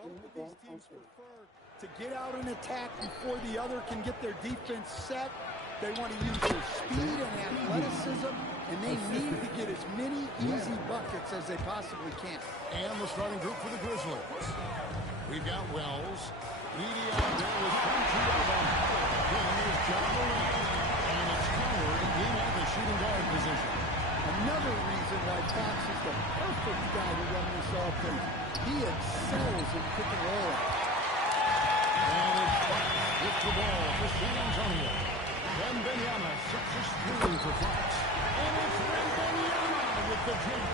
Both of these teams prefer to get out and attack before the other can get their defense set. They want to use their speed and athleticism, and they need to get as many easy buckets as they possibly can. And the starting group for the Grizzlies. We've got Wells. Edie out there with 22 of them. Then is John Morant. And it's Coward in at the shooting guard position. Another reason why Fox is the perfect guy to run this offense. He excels in pick and roll. And it's Fox with the ball for San Antonio. Wembanyama sets a screen for Fox. And it's Wembanyama with the jump.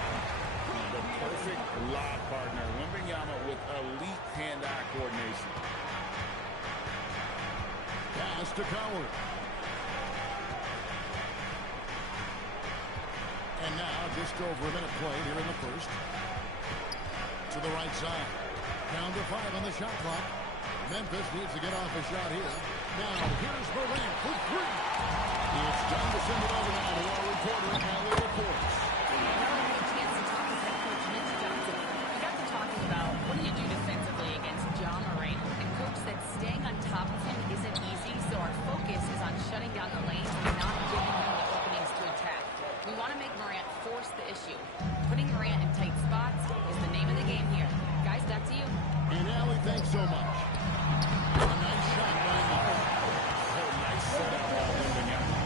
The perfect lob partner. Wembanyama with elite hand-eye coordination. Pass to Coward. And now just over a minute played here in the first. To the right side. Down to 5 on the shot clock. Memphis needs to get off a shot here. Now here's Morant for 3. It's time to send it over now to our reporter, Allie Reports. Now we had a chance to talk with head coach Mitch Johnson. We got to talking about what do you do defensively against John Morant. And coach said staying on top of him isn't easy, so our focus is on shutting down the lanes and not giving him the openings to attack. We want to make Morant force the issue. Putting Morant in tight spots is the name of the game here. Guys, back to you. And Allie, thanks so much. A nice shot by Morant. Oh, nice setup by Wembanyama.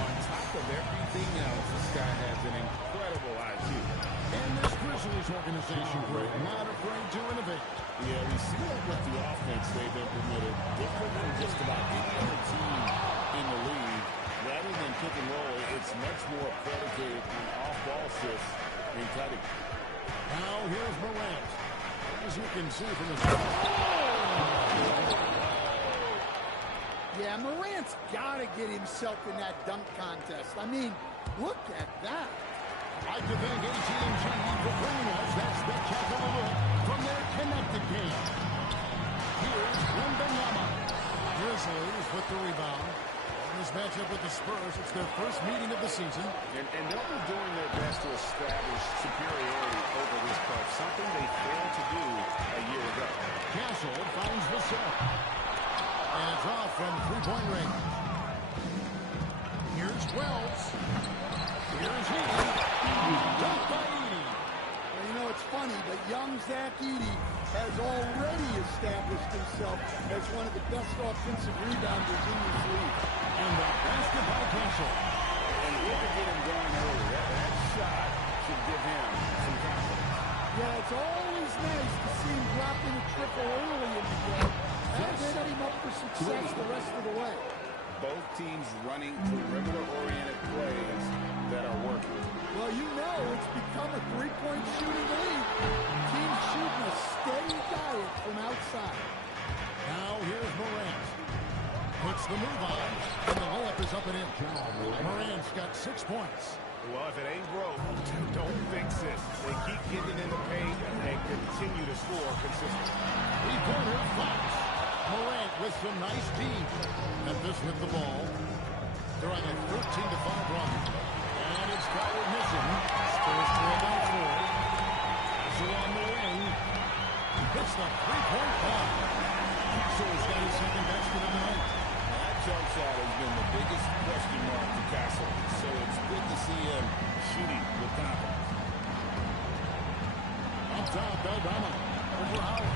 On top of everything else, this guy has an incredible IQ. And this Grizzlies organization group not afraid to innovate. Yeah, we see that with the offense they've implemented. Different than just about any other team in the league. Rather than pick and roll, it's much more predicated on off-ball assists and cutting. Now here's Morant. As you can see from the Yeah, Morant's got to get himself in that dunk contest. I mean, look at that. I'd to thank AT&T for bringing us that spectacular look from their connected game. Here's Wembanyama. Grizzlies with the rebound. In this matchup with the Spurs, it's their first meeting of the season. And they'll be doing their best to establish superiority over this club, something they failed to do a year ago. Castle finds the set. And a draw from three-point range. Here's Wells. Here's Edie. Dunk by Edie. Well, you know, it's funny, but young Zach Edey has already established himself as one of the best offensive rebounders in this league. And the basket by Castle. And we can get him going early. That shot should give him some confidence. Yeah, it's always nice to see him dropping a triple early in the game. That'll set him up for success the rest of the way. Both teams running perimeter-oriented plays that are working. Well, you know it's become a three-point shooting league. Teams shooting a steady diet from outside. Now here's Morant. Puts the move on, and the layup is up and in. Morant's got 6 points. Well, if it ain't broke, don't fix it. They keep getting in the paint, and they continue to score consistently. Three-pointer, Fox. Morant with some nice D. Memphis with the ball. They're on a 13-5 run. And it's Coward missing. Spurs trail by 4. So on the wing. He hits the three-point shot. Castle's got his second basket of the night. That jump shot has been the biggest question mark for Castle. So it's good to see him shooting with confidence. Up top, Aldama. Over Howard.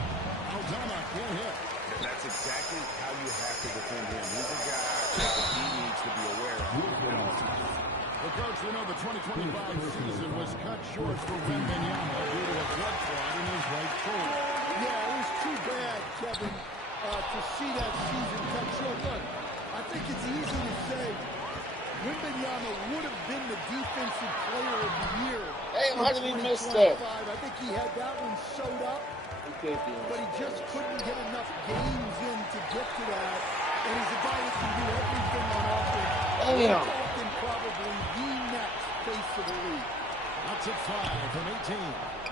Aldama can't hit. That's exactly how you have to defend him. He's a guy that he needs to be aware of at all times. Well, Coach, we know the 2025 season was cut short for Wembanyama due to a blood clot in his right shoulder. Yeah, it was too bad, Kevin, to see that season cut short. Look, I think it's easy to say Wembanyama would have been the defensive player of the year. Hey, how did he miss that? I think he had that one sewed up, but he just couldn't get enough games in to get to that. And he's a guy that can do everything on offense. Damn. Talking probably the next face of the league. Outs at 5 from 18.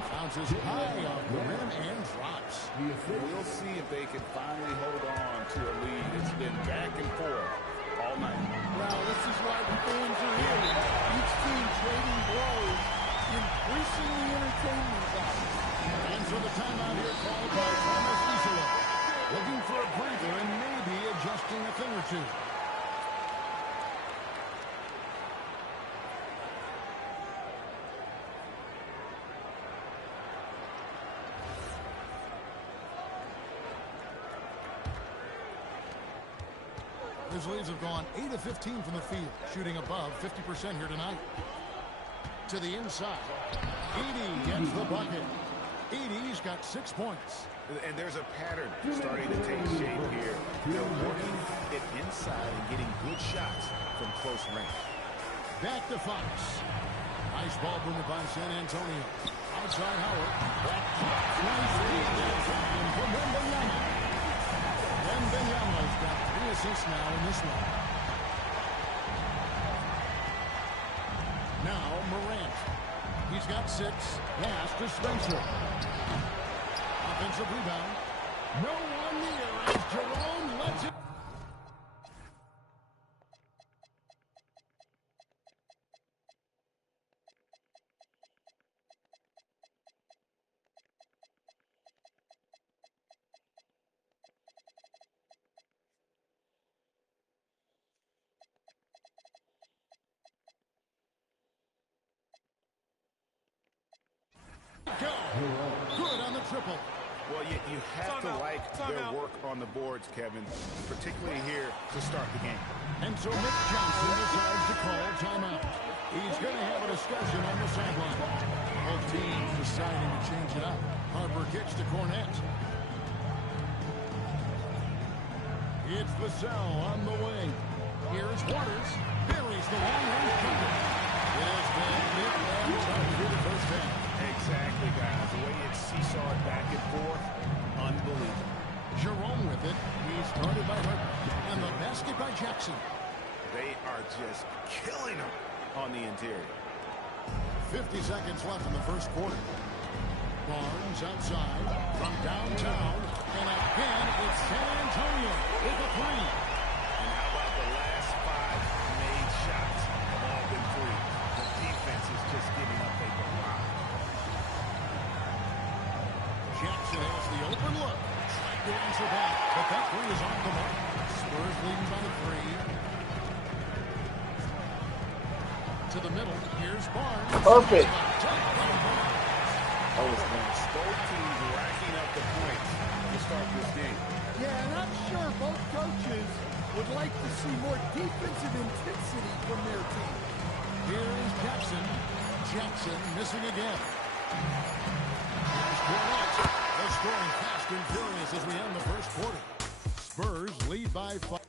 Bounces high off the rim and drops. We'll see if they can finally hold on to a lead. It's been back and forth all night. Well, this is why the fans are here. Each team trading blows, increasing the entertainment value. And so the timeout here called by Thomas Grizzlies have gone 8 of 15 from the field, shooting above 50% here tonight. To the inside. Edey gets the bucket. Edey's got 6 points. And there's a pattern starting to take shape here. They're working it inside and getting good shots from close range. Back to Fox. Nice ball movement by San Antonio. Outside Howard. Nice lead there from Wembanyama. Wembanyama's got 3 assists now in this one. Now Morant. He's got 6. Pass to Spencer. Offensive rebound. No one near as Jerome lets it. Go. Good on the triple. Well, you have to like their work on the boards, Kevin, particularly here to start the game. And so Nick Johnson decides to call timeout. He's going to have a discussion on the sideline. Both teams deciding to change it up. Harper kicks to Cornette. It's Vassell on the wing. Here's Waters. Buries the long-range jumper. It has been nipped and through the first half. Exactly, guys. The way it's seesawed back and forth, unbelievable. Jerome with it. He's guarded by Harper. And the basket by Jackson. They are just killing them on the interior. 50 seconds left in the first quarter. Barnes outside from downtown. And again, it's San Antonio with a 3. And how about the last 5 made shots have all been 3. The defense is just giving up a lot. Jackson has the open look. Trying to answer back, but that 3 is off the mark. Spurs leading by 3. To the middle. Here's Barnes. Perfect. Both teams racking up the points to start this game. Yeah, and I'm sure both coaches would like to see more defensive intensity from their team. Here is Jackson. Jackson missing again. Here's Cornette. They're scoring fast and furious as we end the first quarter. Spurs lead by 5.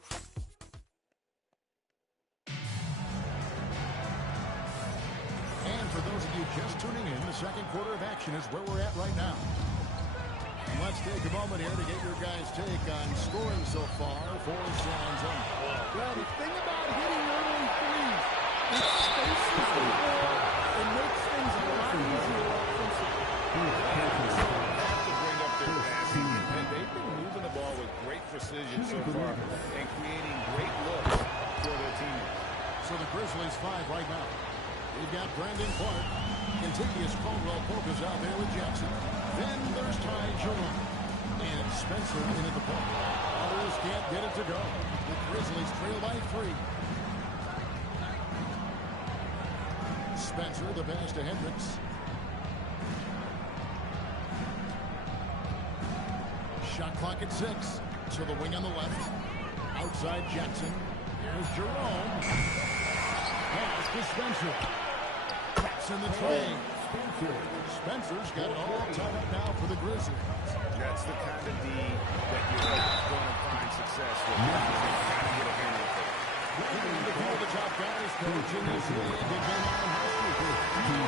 And for those of you just tuning in, the second quarter of action is where we're at right now. Let's take a moment here to get your guys' take on scoring so far for San Antonio. Well, the thing about hitting early threes, it spaces the ball and makes things a lot easier offensively. Have to bring up their passing, and they've been moving the ball with great precision so far and creating great looks for their teammates. So the Grizzlies 5 right now. We've got Brandon Clark. Contiguous Caldwell Pope is out there with Jackson. Then there's Ty Jerome. And Spencer into the ball. Others can't get it to go. The Grizzlies trail by 3. Spencer, the pass to Hendricks. Shot clock at 6. To the wing on the left. Outside Jackson. Here's Jerome. Pass to Spencer. Taps in the train. Spencer's got it all tied up now for the Grizzlies. That's the kind of D that you're going to find success with. You got to get a handle of it. Before the top guys coach in this league, again on housekeeper. The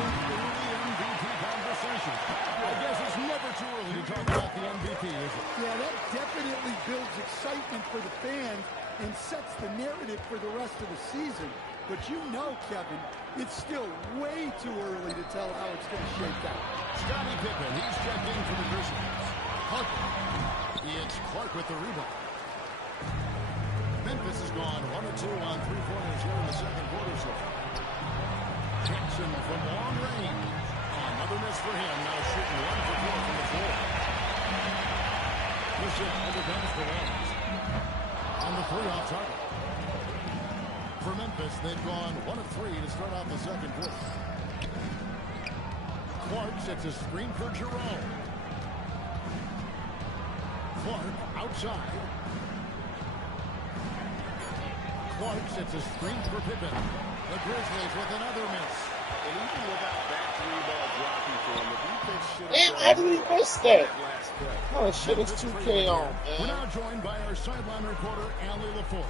MVP conversation. I guess it's never too early to talk about the MVP, is it? Yeah, that definitely builds excitement for the fans and sets the narrative for the rest of the season. But you know, Kevin, it's still way too early to tell how it's going to shake out. Scottie Pippen, he's checked in for the Grizzlies. Harper. It's Clark with the rebound. Memphis has gone 1 or 2 on 3-pointers here in the second quarter so far. Jackson from long range. Another miss for him. Now shooting 1 for 4 from the floor. Michelle underpass the Wells. On the 3 off target. For Memphis, they've gone 1 of 3 to start off the second quarter. Clark sets a screen for Jerome. Clark outside. Clark sets a screen for Pippen. The Grizzlies with another miss. And even without that three-ball dropping for him, the defense should have Damn, how did he miss that? last play. Oh, shit, it's 2K on, We're man. now joined by our sideline reporter, Allie LaForce.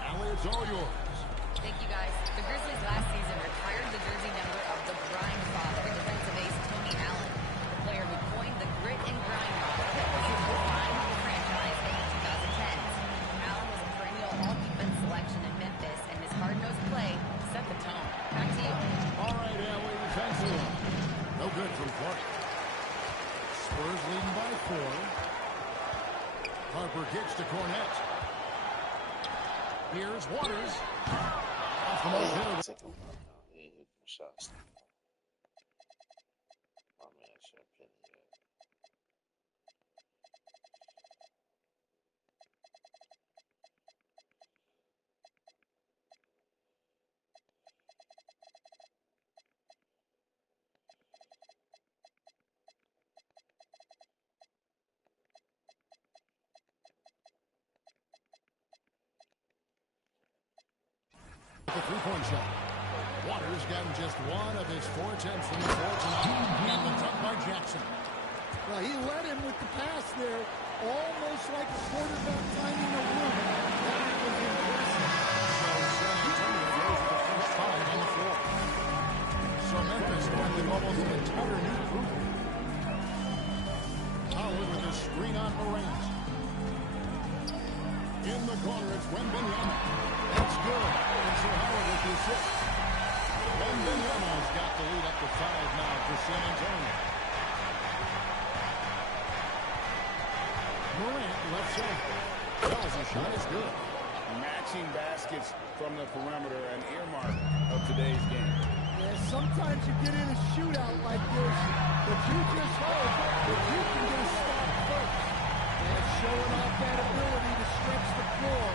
Allie, it's all yours. Thank you, guys. The Grizzlies last season retired the jersey number of the grind father, defensive ace Tony Allen, the player who coined the grit and grind model that was defined the franchise in the 2010s. Allen was a perennial all-defense selection in Memphis, and his hard-nosed play set the tone. Back to you. All right, Allie, thanks a lot. No good from Clark. Spurs leading by 4. Harper kicks to Cornette. Here's Waters. Off the mark hitter. He hit the shots. Oh, man, I should have pinned it yet. The three-point shot. Waters gotten just 1 of his 4 attempts from the floor tonight. And the dunk by Jackson. Well, he led him with the pass there, almost like a quarterback timing a room. That was impressive. So San Antonio goes with the first 5 on the floor. So Memphis going with almost an entire new group. Howard with a screen on Morant. In the corner, it's Wembanyama. That's good. And so Howard with the assist. Wembanyama's got the lead up to 5 now for San Antonio. Morant left side. Tells his shot is good. Matching baskets from the perimeter, an earmark of today's game. Yeah, sometimes you get in a shootout like this, but you just hope that you can get a stop first. And showing off that ability to stretch the floor.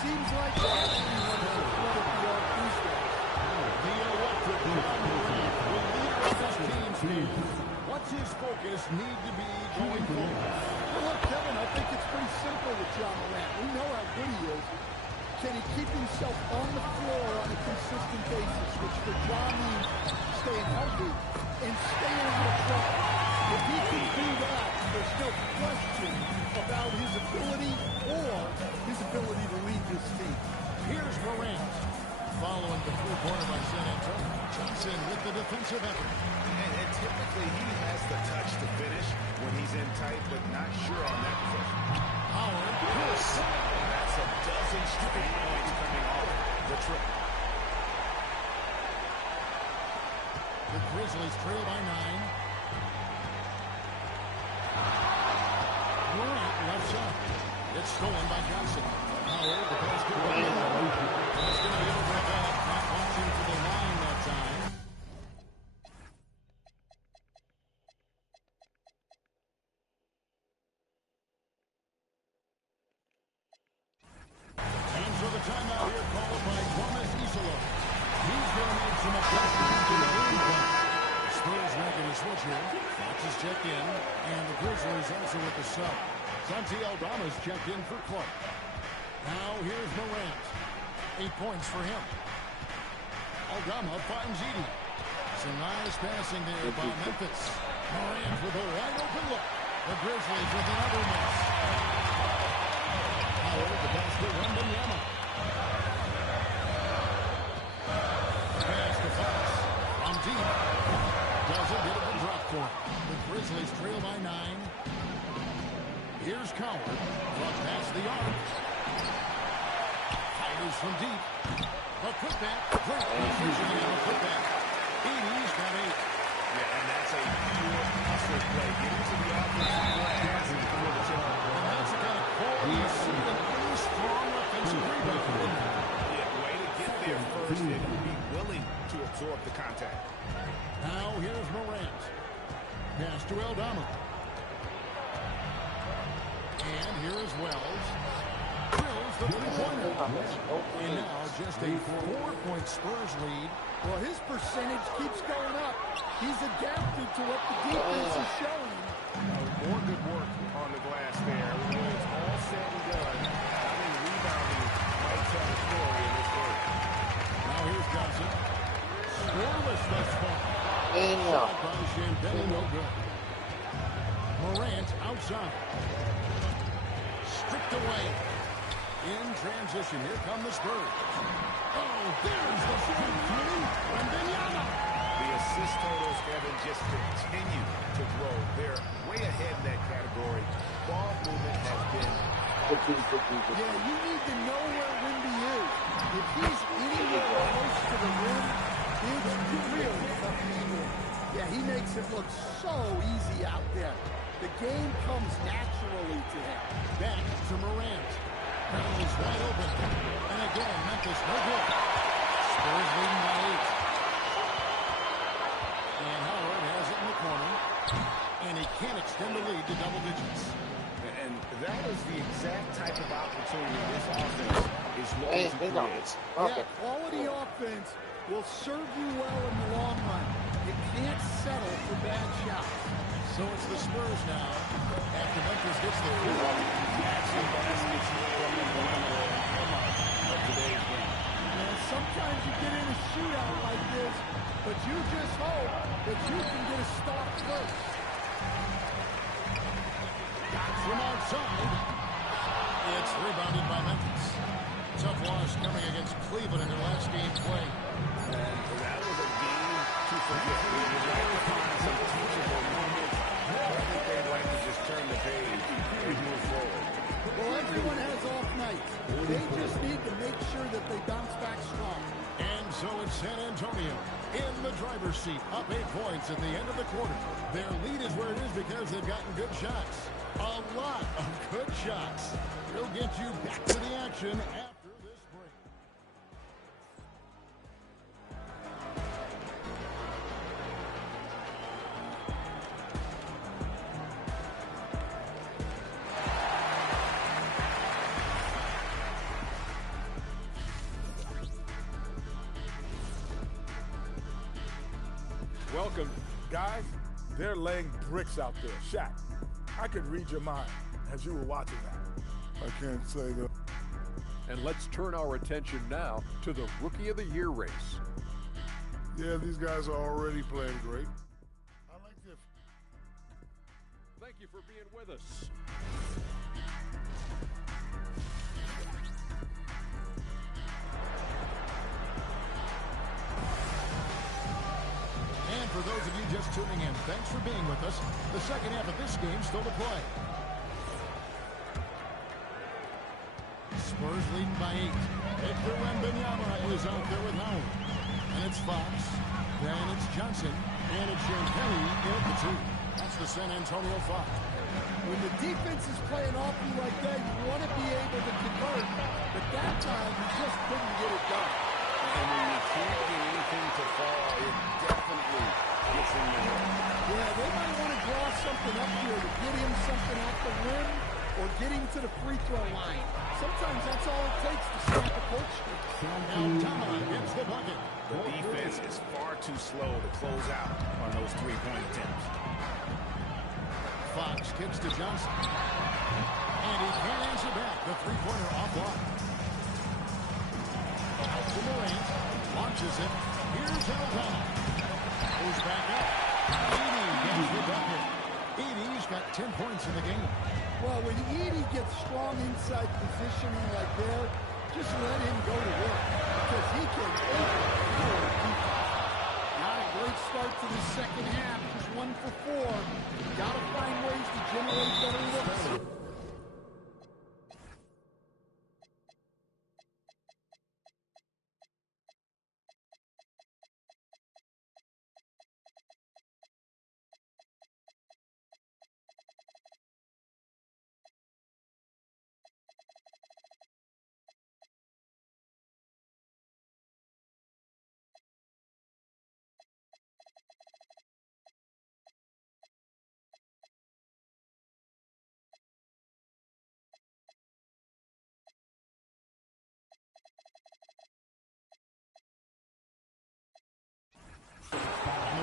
Seems like everyone is a threat at the offense. The electric John Morant will lead this team's team. What's his focus need to be going forward? Well, look, Kevin, I think it's pretty simple with John Morant. We know how good he is. Can he keep himself on the floor on a consistent basis, which for John means staying healthy and staying in the front. If he can do that, there's no question about his ability or his ability to lead this team. Here's Morant. Following the three-pointer by San Antonio. Johnson with the defensive effort. And typically he has the touch to finish when he's in tight, but not sure on that possession. Howard. Chris. That's a dozen straight points coming off the trip. The Grizzlies trail by 9. Morant left side. It's stolen by Johnson. Howard, the pass to Morant. That's going to be over the back. Not launching to the line that time. And so the timeout here called by Thomas Isola. He's going to make some adjustments to the game plan. Spurs making a switch here. Fox is checked in. And the Grizzlies also with the sub. Santi Aldama's checked in for Clark. Now here's Morant. 8 points for him. Aldama finds Edie. Some nice passing there by Memphis. Morant with a wide open look. The Grizzlies with another miss. Howard the pass to Wembanyama. Pass to Fox. From deep. Doesn't get it to drop for him. The Grizzlies trail by 9. Here's Coward. Front past the arc. Fires from deep. A putback. Great positioning on a putback. Edie's got 8. Yeah, and that's a pure hustle play. Get into the offensive glass for the job. And that's the kind of quality you see in any strong offensive rebound. Yeah, way to get there first and be willing to absorb the contact. Now here's Morant. Pass to Aldama. And here is Wells. Drills the three-pointer. And now just a 4-point Spurs lead. Well, his percentage keeps going up. He's adapted to what the defense is showing. More good work on the glass there. When it's all said and done, having rebounding might tell the story Damn. Shot by Champagne, no good. Morant outside. Stripped away. In transition, here come the Spurs. Oh, there's the shooting. Wembanyama. The assist totals, Kevin, just continue to grow. They're way ahead in that category. Ball movement has been... Yeah, you need to know where Wemby is. If he's anywhere close to the rim, it's really tough to score. Yeah, he makes it look so easy out there. The game comes naturally to him. Back to Morant. He's wide open. And again, Memphis no good. Spurs leading by 8. And Howard has it in the corner. And he can't extend the lead to double digits. And that is the exact type of opportunity this offense is looking to create. Yeah, quality offense will serve you well in the long run. You can't settle for bad shots. So it's the Spurs now. After Memphis gets the field. Jackson baskets from the perimeter and hallmark of today's game. Sometimes you get in a shootout like this, but you just hope that you can get a stop first. From outside. It's rebounded by Memphis. Tough loss coming against Cleveland in their last game play. And that was a game to forget. We would like to find some teachable moments. I think they'd like to just turn the page and move forward. Well, everyone has off nights. They just need to make sure that they bounce back strong. And so it's San Antonio in the driver's seat, up 8 points at the end of the quarter. Their lead is where it is because they've gotten good shots. A lot of good shots. They'll get you back to the action after this break. Welcome, guys. They're laying bricks out there. Shaq, I could read your mind as you were watching that. I can't say that. And let's turn our attention now to the Rookie of the Year race. Yeah, these guys are already playing great. I like this. Thank you for being with us. And for those of you just tuning in, thanks for being with us. The second half of this game still to play. Spurs leading by 8. Victor Wembanyama is out there with Howard. And it's Fox. Then it's Johnson. And it's Champagne in at the 2. That's the San Antonio Fox. When the defense is playing off you like that, you want to be able to convert. But that time, you just couldn't get it done. And when you can't get anything to fall, it definitely gets in your head. Yeah, they might want to draw something up here to get him something at the rim or get him to the free throw line. Sometimes that's all it takes to stop a coach. Altama gets the bucket. The defense is far too slow to close out on those three-point attempts. Fox kicks to Johnson. And he can't answer back. The three-pointer off block. To Morant. Launches it. Here's Altama. Goes back up. 80 gets the bucket. 80's got 10 points in the game. Well, when Edie gets strong inside positioning like there, just let him go to work because he can overpower people. Not a great start to the second half, just 1 for 4. Got to find ways to generate better looks.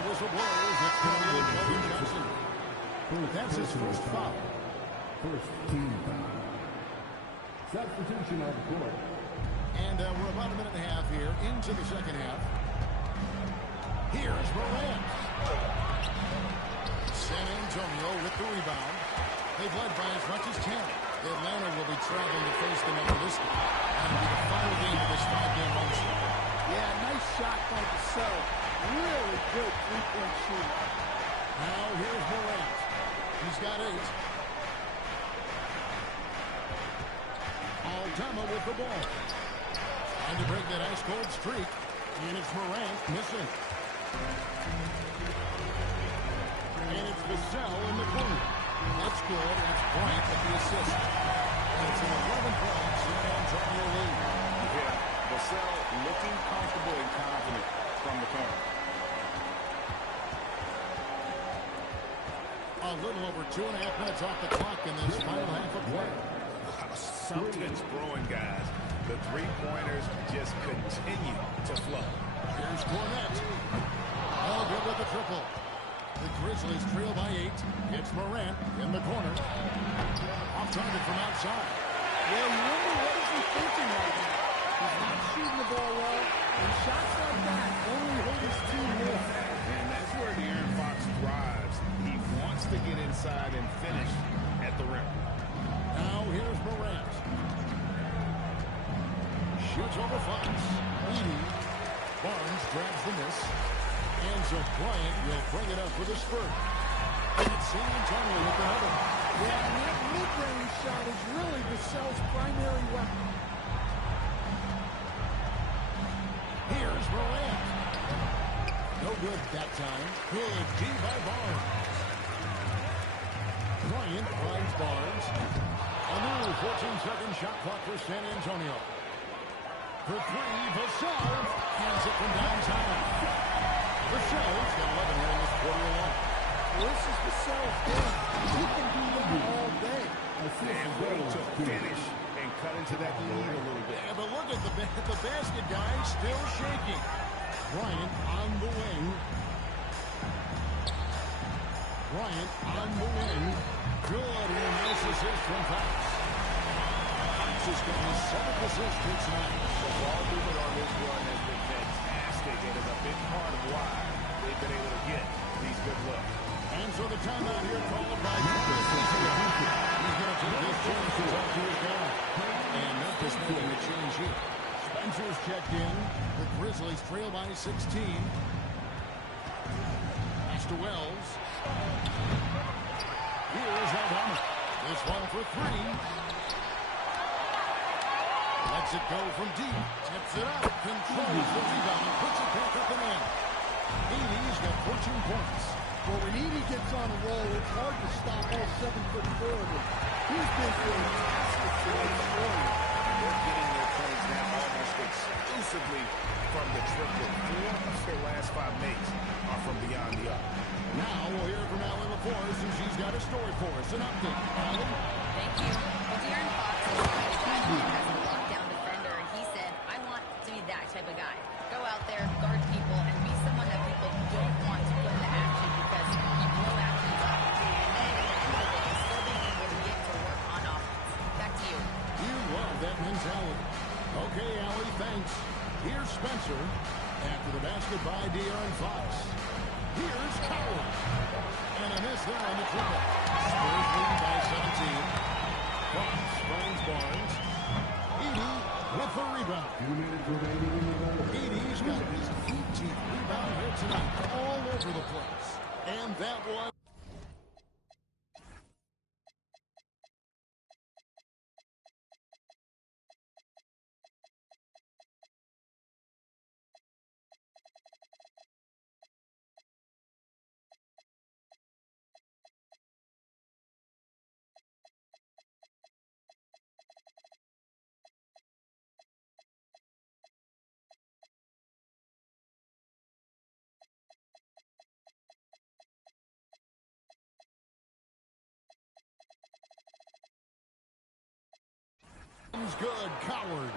Whistle blows. It's going to be Kobe Johnson. That's his first foul. First team foul. Substitution on the court. And we're about a minute and a half here into the second half. Here's Morant. San Antonio with the rebound. They've led by as much as 10. Atlanta will be traveling to face them after this game. That'll be the final game of this 5-game homestand. Yeah, nice shot by Vassell. Really good three-point shooting. Now here's Morant. He's got 8. Altama with the ball. Trying to break that ice-cold streak. And it's Morant missing. And it's Vassell in the corner. That's good. That's Bryant with the assist. It's an 11-point San Antonio lead. Yeah, Vassell looking comfortable and confident from the corner. A little over 2.5 minutes off the clock in this final half of play. Something's brewing, guys. The three-pointers just continue to flow. Here's Cornette. All good with the triple. The Grizzlies trail by 8. It's Morant in the corner. Off target from outside. Yeah, you wonder what is he thinking right now. He's not shooting the ball well, and shots like that only hurt his team more. And that's where De'Aaron Fox thrives. He wants to get inside and finish at the rim. Now here's Morant. Shoots over Fox. Edey. Barnes grabs the miss. And so Bryant will bring it up for the Spurs. And it's San Antonio with another. Yeah, and that mid-range shot is really Vassell's primary weapon. Here's Morant. No good that time. Good D by Barnes. Bryant finds Barnes. A new 14-second shot clock for San Antonio. For 3, Vassell hands it from downtown. Vassell's got 11 here in this quarter alone. Well, this is Vassell's game. He can do that all day. And way to finish and cut into that lead a little bit. Yeah, but look at the basket, guys, still shaking. Bryant on the wing. Bryant on the wing. Good and nice assist from Fox. Fox has got his 7th assist here tonight. The ball movement on this run has been fantastic and is a big part of why they've been able to get these good looks. And so the timeout here called by Memphis. He's going to take his chance to talk to his guy. And Memphis making a change here. Spencer's checked in. The Grizzlies trail by 16. Pass to Wells. Here's Altama. This one for 3. Lets it go from deep. Tips it up. Controls the rebound and puts it back up and in. Edey's got 14 points. Well, when Edey gets on a roll, it's hard to stop all 7'4" of him. He's been fantastic tonight scoring. They're getting their points now almost exclusively from the triple. 4 of their last 5 makes are from beyond the arc. Now we'll hear from Allie LaForce, and she's got a story for us. An update. Allie? Thank you. Well, De'Aaron Fox is described as a lockdown defender, and he said, I want to be that type of guy. Go out there, guard people, and be someone that people don't want to put into action because you blow actions off. And then at the end of the day, still being able to get to work on offense. Back to you. You love that mentality. Okay, Allie, thanks. Here's Spencer after the basket by De'Aaron Fox. Here's Coward. And a miss there on the triple. Spurs lead by 17. Fox finds Barnes. Edey with the rebound. 2 minutes remaining in the ball. Edey's got his 18th rebound here tonight. All over the place. And that was... Good, Coward.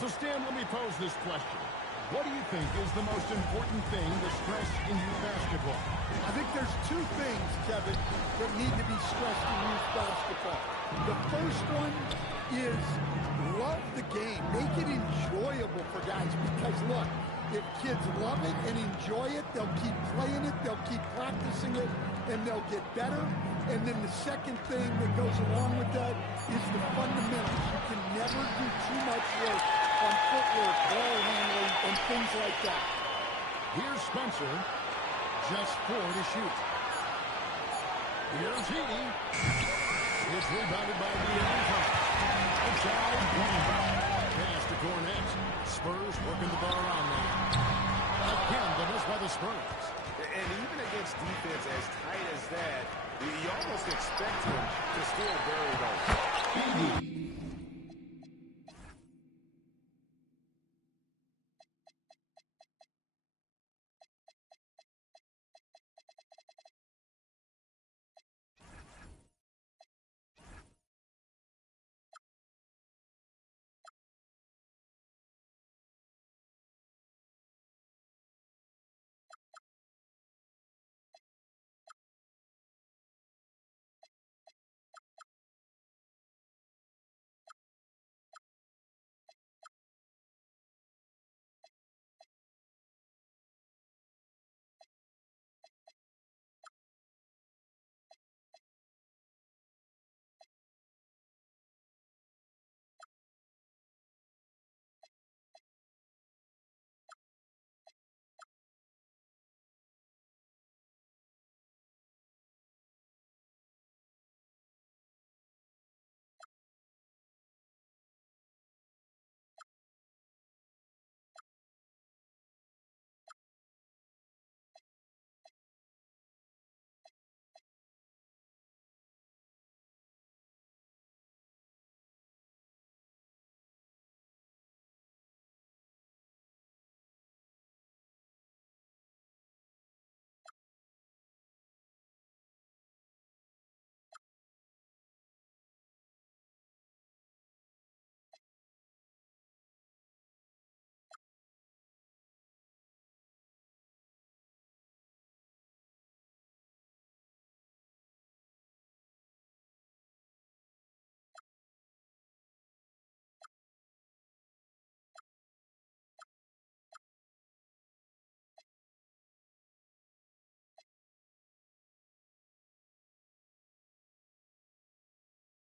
So, Stan, let me pose this question. What do you think is the most important thing to stress in youth basketball? I think there's 2 things, Kevin, that need to be stressed in youth basketball. The first one is love the game. Make it enjoyable for guys because, look, If kids love it and enjoy it, they'll keep playing it, they'll keep practicing it, and they'll get better. And then the second thing that goes along with that is the fundamentals. You can never do too much work on footwork, ball handling, and things like that. Here's Spencer. Just 4 to shoot. Here's Heaney. It's rebounded by DeAndre. Outside Green. Pass to Cornette. Spurs working the ball around there. Again, the miss by the Spurs. And even against defense as tight as that, you almost expect him to still bury those.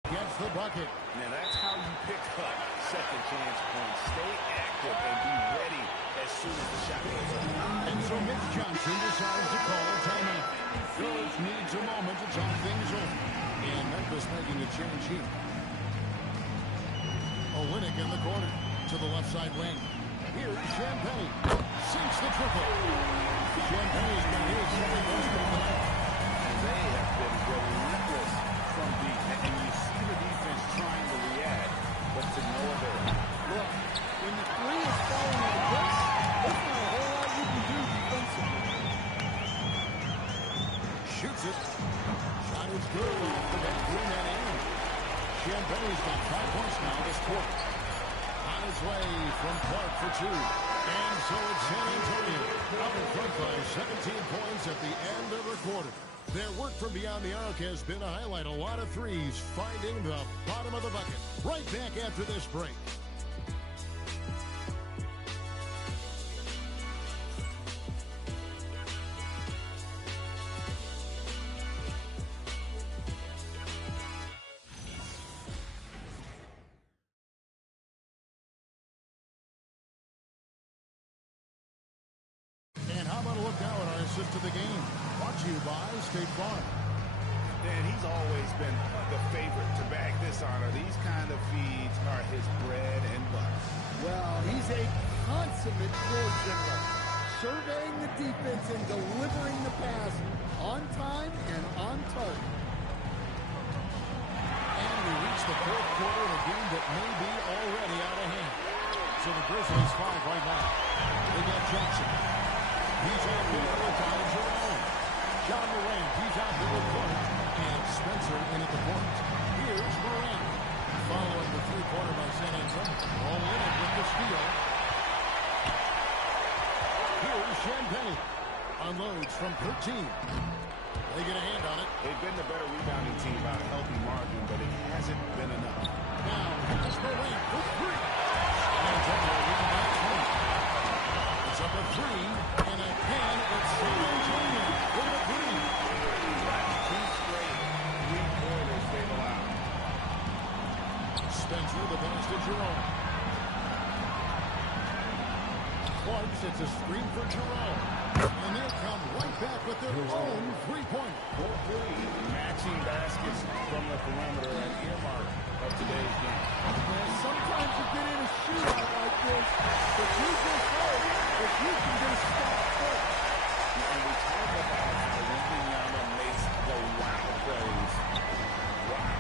Gets the bucket. Now that's how you pick up second chance points. Stay active and be ready as soon as the shot goes up. And so Mitch Johnson decides to call a timeout. Coach needs a moment to talk things over. And Memphis making a change here. Olynyk in the corner to the left side wing. Here's Champagne. Sinks the triple. Champagne's got his second basket of the night. And they have been relentless from deep. And you see the defense trying to react, but to no avail. Look, when the three is falling on the bricks, there's not a whole lot you can do defensively. Shoots it. Shot is good. Forget bring that in. Champagne's got 5 points now this quarter. On his way from Clark for 2. And so it's San Antonio out in front by 17 points at the end of the quarter. Their work from beyond the arc has been a highlight. A lot of threes finding the bottom of the bucket. Right back after this break. And how about a look now at our assist to the game? Brought to you by State Farm. And he's always been the favorite to bag this honor. These kind of feeds are his bread and butter. Well, he's a consummate floor general, surveying the defense and delivering the pass on time and on target. And we reach the fourth quarter of a game that may be already out of hand. So the Grizzlies 5 right now. They got Jackson. He's out there with Jerome. John Morant, he's out there with Clark. And Spencer in at the point. Here's Morant. Following the three-pointer by San Antonio. Olynyk with the steal. Here's Champagne. Unloads from 13. They get a hand on it. They've been the better rebounding team by a healthy margin, but it hasn't been enough. Now, here's Morant for 3. San Antonio leading by 20. It's up to Spencer, the pass to Jerome. Clark sets a screen for Jerome. And they'll come right back with their own three-pointer. Matching baskets from the perimeter and earmark of today's game. And sometimes you get in a shootout like this, but you just hope that you can just stop first. And we talk about how Wembanyama makes the wow plays. Wow.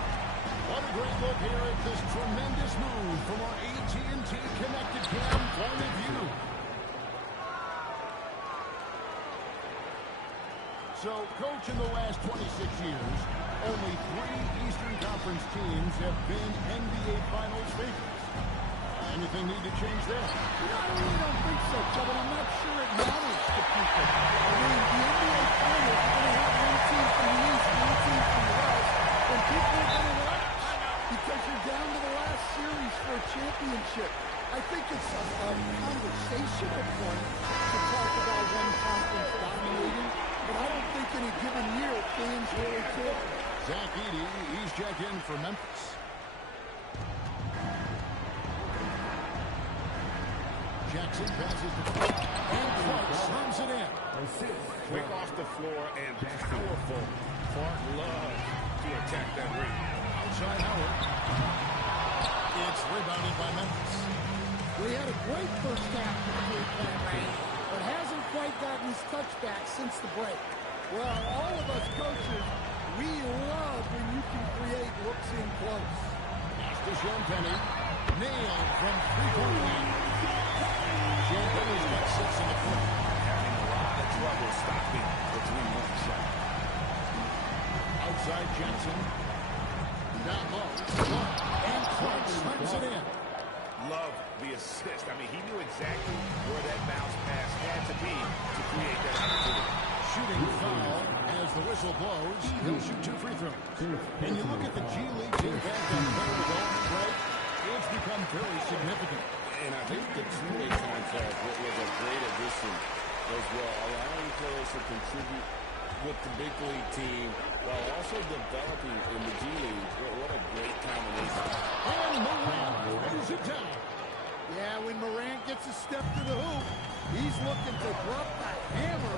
What a great look here at this tremendous move from our AT&T Connected Cam point of view. So, Coach, in the last 26 years, only 3 Eastern Conference teams have been NBA Finals favorites. Anything need to change there? I really don't think so, Kevin. I'm not sure it matters to people. I mean, the NBA Finals, you're going to have one team from the East, one team from the West, and people are going to watch because you're down to the last series for a championship. I think it's a conversational point to talk about one conference dominating, but I don't think in a given year fans really care. Zach Edey, he's checked in for Memphis. Jackson passes the ball, and Clark slams it in. Quick off the floor and powerful. Clark loves to attack that ring. Outside Howard. It's rebounded by Memphis. We had a great first half of the three-point range, but hasn't quite gotten his touchback since the break. Well, all of us coaches, we love when you can create looks in close. Pass to Champagny. Nailed from three-point line. Champagny's got 6 in the corner. Having a lot of trouble stopping the three-point shot. Outside Jackson. Down low. And Clark slams it in. Love the assist. I mean, he knew exactly where that bounce pass had to be to create that opportunity. Shooting foul as the whistle blows. He'll shoot 2 free throws. And you look at the G League's impact on player development, right? It's become very significant. And I think the two-way contract was a great addition as well, allowing players to contribute with the big league team while also developing in the G League. What a great combination. And Morant lays it down. Yeah, when Morant gets a step to the hoop, he's looking to drop the hammer.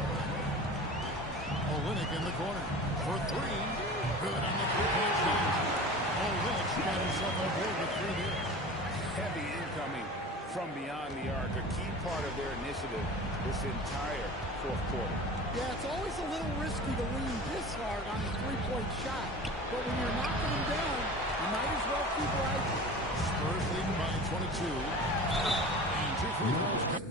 Olynyk in the corner for 3. Good on the three-point shot. Olynyk got himself on board with 3 here. Heavy incoming from beyond the arc, a key part of their initiative this entire fourth quarter. Yeah, it's always a little risky to lean this hard on the three-point shot. But when you're knocking him down, you might as well keep riding. Spurs leading by 22. And 2 free throws come.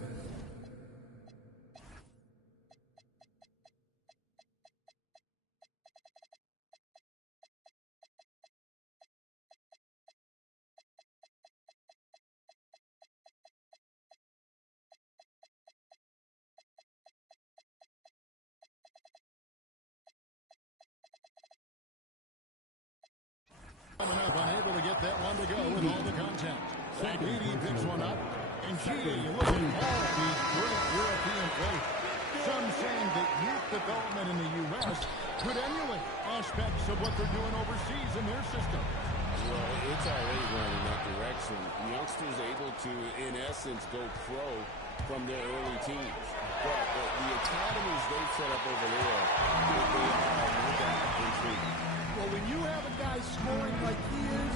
Coming up, unable to get that one to go with all the contact. Zach Edey picks one up. And gee, look at all these great European players. Some saying that youth development in the U.S. could emulate aspects of what they're doing overseas in their system. Well, it's already going in that direction. Youngsters able to, in essence, go pro from their early teens. But the academies they've set up over there, they are no doubt intriguing. Well, when you have a guy scoring like he is,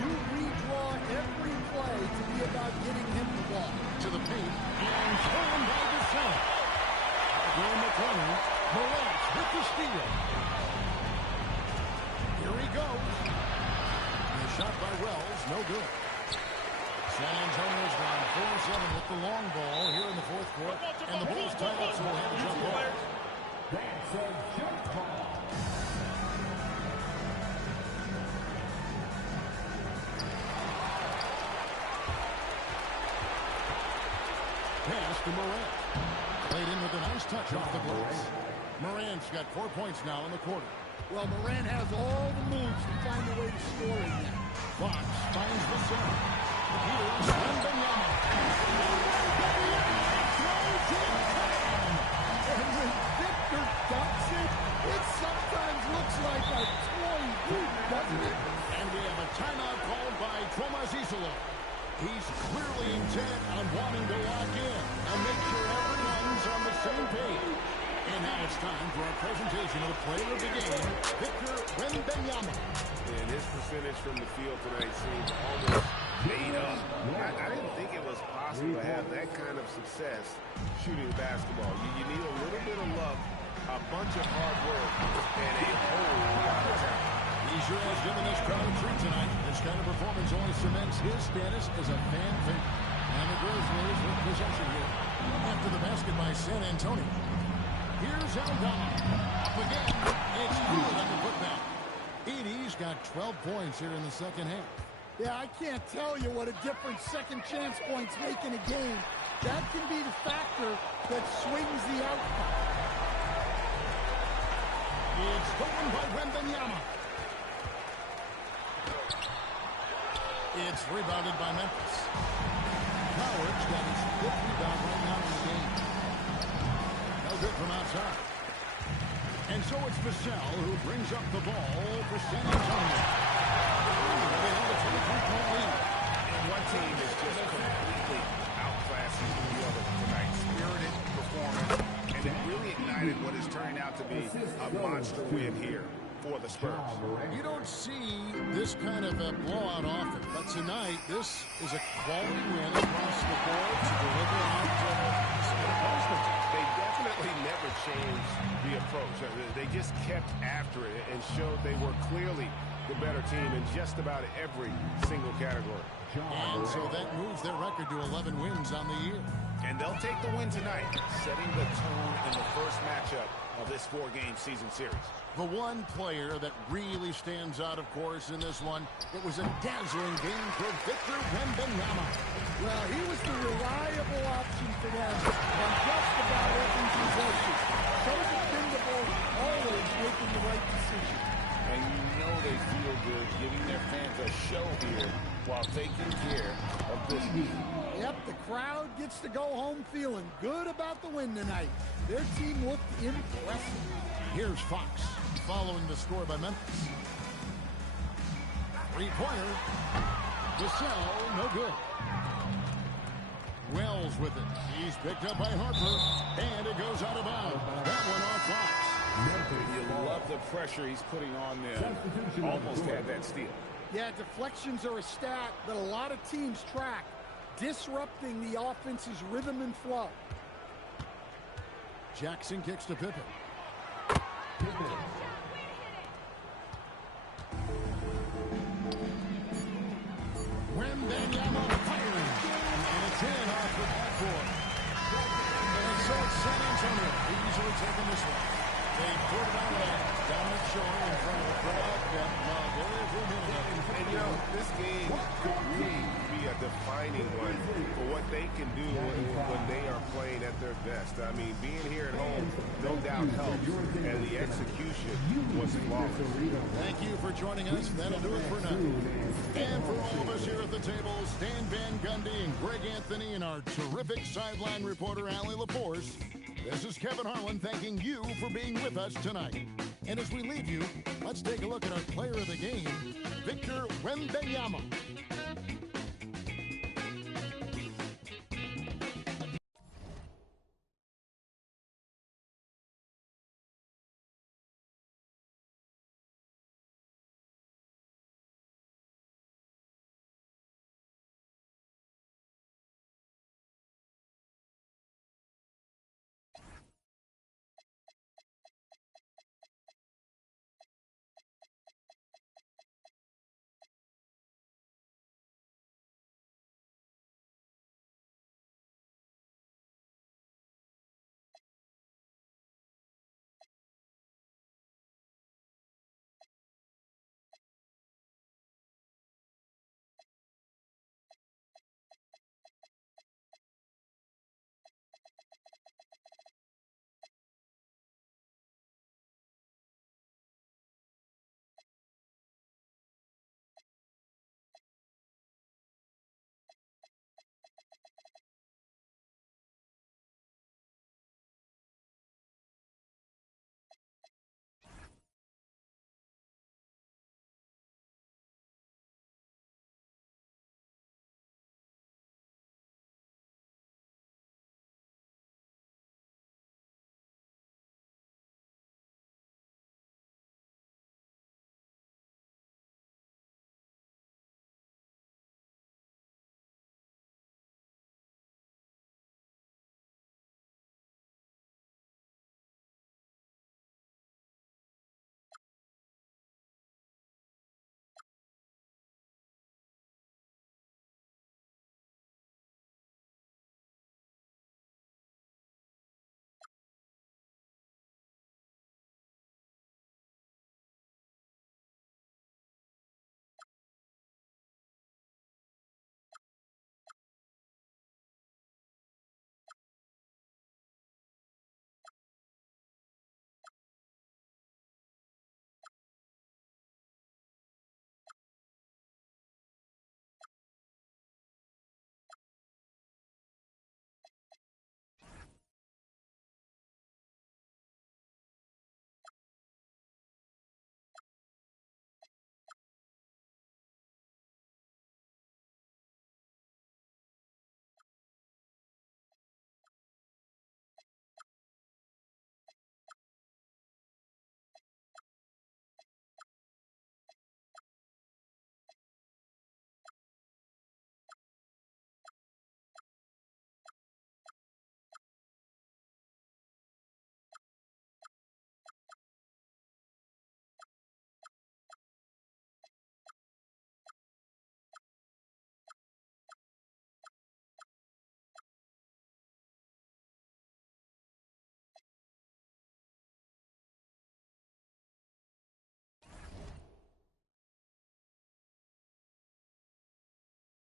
you redraw every play to be about getting him the ball. To the paint, and thrown by the center. In the corner, Morant with the steal. Here he goes. The shot by Wells, no good. San Antonio's down 4-7 with the long ball here in the fourth quarter. And the Bulls tied up, so we'll have a jump ball. That's a jump ball. Pass to Morant. Played in with a nice touch off the glass. Morant's got 4 points now in the quarter. Well, Morant has all the moves to find a way to score in there. Fox finds the center. Here's Wembanyama. Throws it down. And when Victor dunks it, it sometimes looks like a toy boot, doesn't it? And we have a timeout called by Trauma He's clearly intent on wanting to lock in and make sure everyone's on the same page. And now it's time for our presentation of the player of the game, Victor Wembanyama. And his percentage from the field tonight seems almost made up. I didn't think it was possible to have that kind of success shooting basketball. You need a little bit of luck, a bunch of hard work, and a whole lot of talent. He sure has given this crowd a treat tonight. This kind of performance only cements his status as a fan favorite. And the Grizzlies with possession here. After the basket by San Antonio. Here's Aldama. Up again. It's good on the putback. Edie's got 12 points here in the second half. Yeah, I can't tell you what a difference second chance points make in a game. That can be the factor that swings the outcome. It's stolen by Wembanyama. It's rebounded by Memphis. Howard's got his fifth rebound right now in the game. No good from outside. And so it's Vassell who brings up the ball for San Antonio. They have a 23-point lead. And one team is just completely outclassing the other tonight. Spirited performance, and it really ignited what is turning out to be a monster win here for the Spurs. You don't see this kind of a blowout often, but tonight this is a quality win across the board to deliver out They definitely never changed the approach. They just kept after it and showed they were clearly the better team in just about every single category. And so that moves their record to 11 wins on the year. And they'll take the win tonight, setting the tone in the first matchup of this four-game season series. The one player that really stands out, of course, in this one, it was a dazzling game for Victor Wembanyama. Well, he was the reliable option for them on just about every possession. So dependable, always making the right decision. And you know they feel good giving their fans a show here while taking care of business. Yep, the crowd gets to go home feeling good about the win tonight. Their team looked impressive. Here's Fox following the score by Memphis. Three-pointer. Vassell, no good. Wells with it. He's picked up by Harper, and it goes out of bounds. That one off Fox. You love the pressure he's putting on them. Almost had that steal. Yeah, deflections are a stat that a lot of teams track, disrupting the offense's rhythm and flow. Jackson kicks to Pippen. Wembanyama firing. And it's in off the backboard. And so it's San Antonio easily taking this one. They put it on the dominant showing in front of the crowd. And you know, this game could really be a defining one for what they can do when they are playing at their best. I mean, being here at home, no doubt helps, and the execution was flawless. Thank you for joining us. That'll do it for now. And for all of us here at the table, Stan Van Gundy and Greg Anthony and our terrific sideline reporter, Allie LaForce, this is Kevin Harlan thanking you for being with us tonight. And as we leave you, let's take a look at our player of the game, Victor Wembanyama.